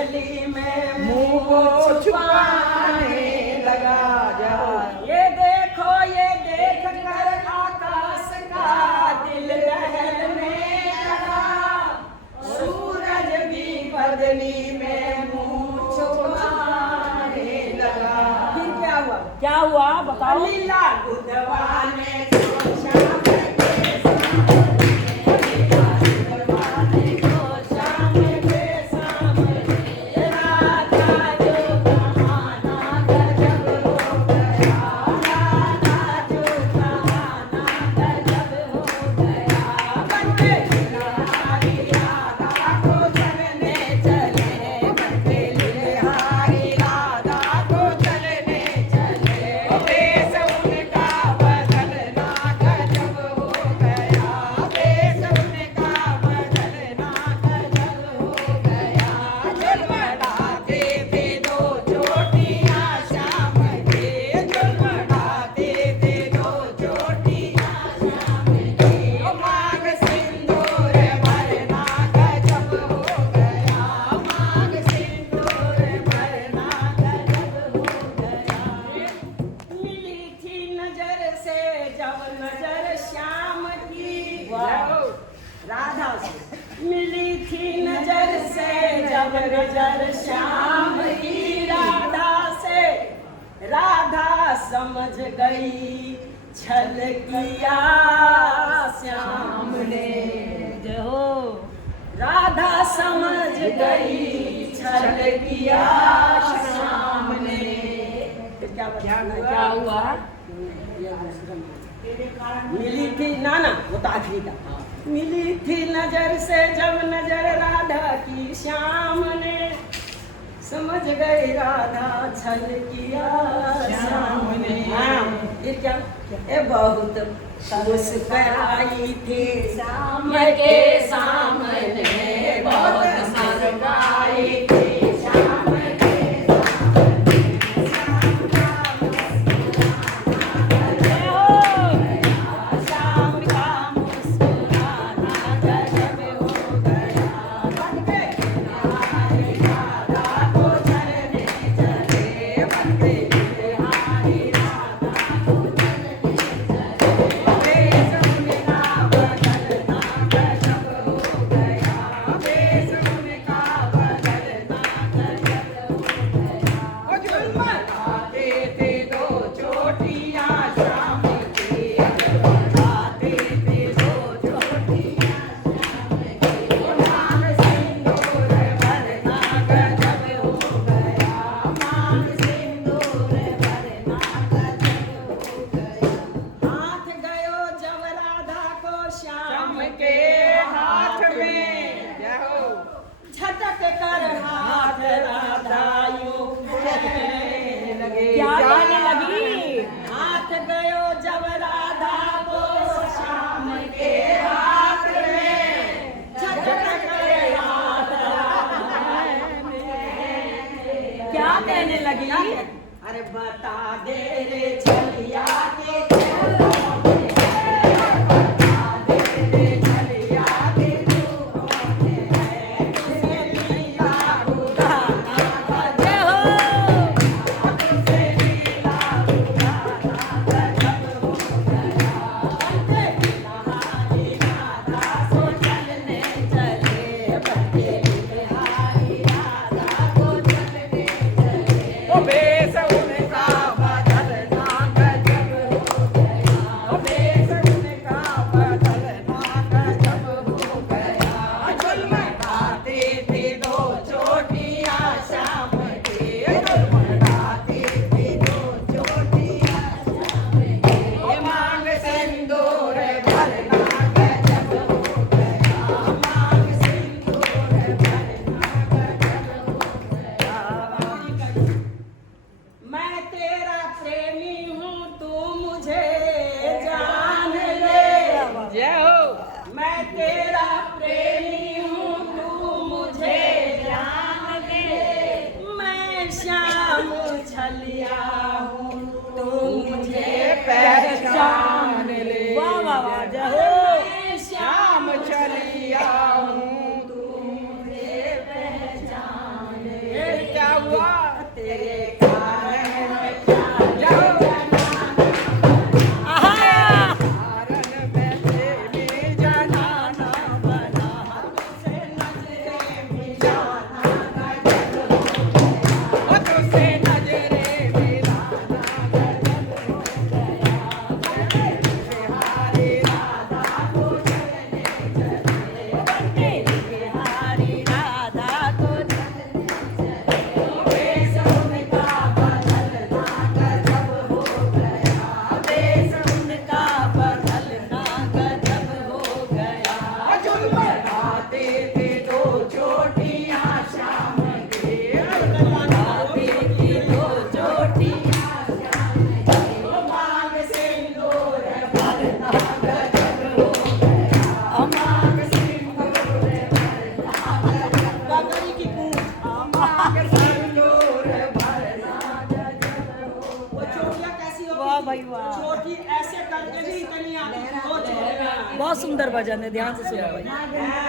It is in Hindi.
बदली में मुंह छुपाने लगा। ये देखो ये देख कर आकाश का दिल दहलने लगा। सूरज भी बदली में मुंह छुपाने लगा। फिर क्या हुआ बताओ। लीला बुधवा ने राधा से मिली थी नजर से जब नजर श्याम की राधा से। राधा समझ गई छल किया श्याम ने। जो राधा समझ गई छल किया श्याम ने। क्या हुआ? मिली थी ना वो तो आखिरी था। मिली थी नजर से जब नजर राधा की श्याम ने। समझ गई राधा छल किया श्याम ने। ये क्या ये बहुत मुस्कुराई थी श्याम के सामने। बहुत मुस्कुराई थी श्याम के क्या कहने लगी? हाथ गयो जब राधा को श्याम के हाथ में। झटक कर हाथ क्या कहने लगी? अरे बता दे रे छलिया के पहचान ले। वाह वाह वाह जय श्याम चलिया हूँ तू मुझे पहचान ले। तेरे कारण जाओ आहा कारण में तेरी जाना ना बना तुझसे नजरे मिलाना गजब हो गया तुझसे नजरे मिलाना गजब हो गया बिहारी राधा को चलने चले बिहारी राधा को देश उनका बदलना गजब हो गया देश उनका बदलना गजब हो गया झूमर गाते थे दो चोटियां शाम के गाती थी दो चोटियां मांग सिंदूर भरना गजब हो गया मांग सिंदूर भरना गगरी की मांग सिंदूर भरना गजब हो वो चोटियां कैसी हो वाह भाई वाह छोटी ऐसे करके भी इतनी आती वो चोटियां बहुत सुंदर भजन है ध्यान से सुनो भाई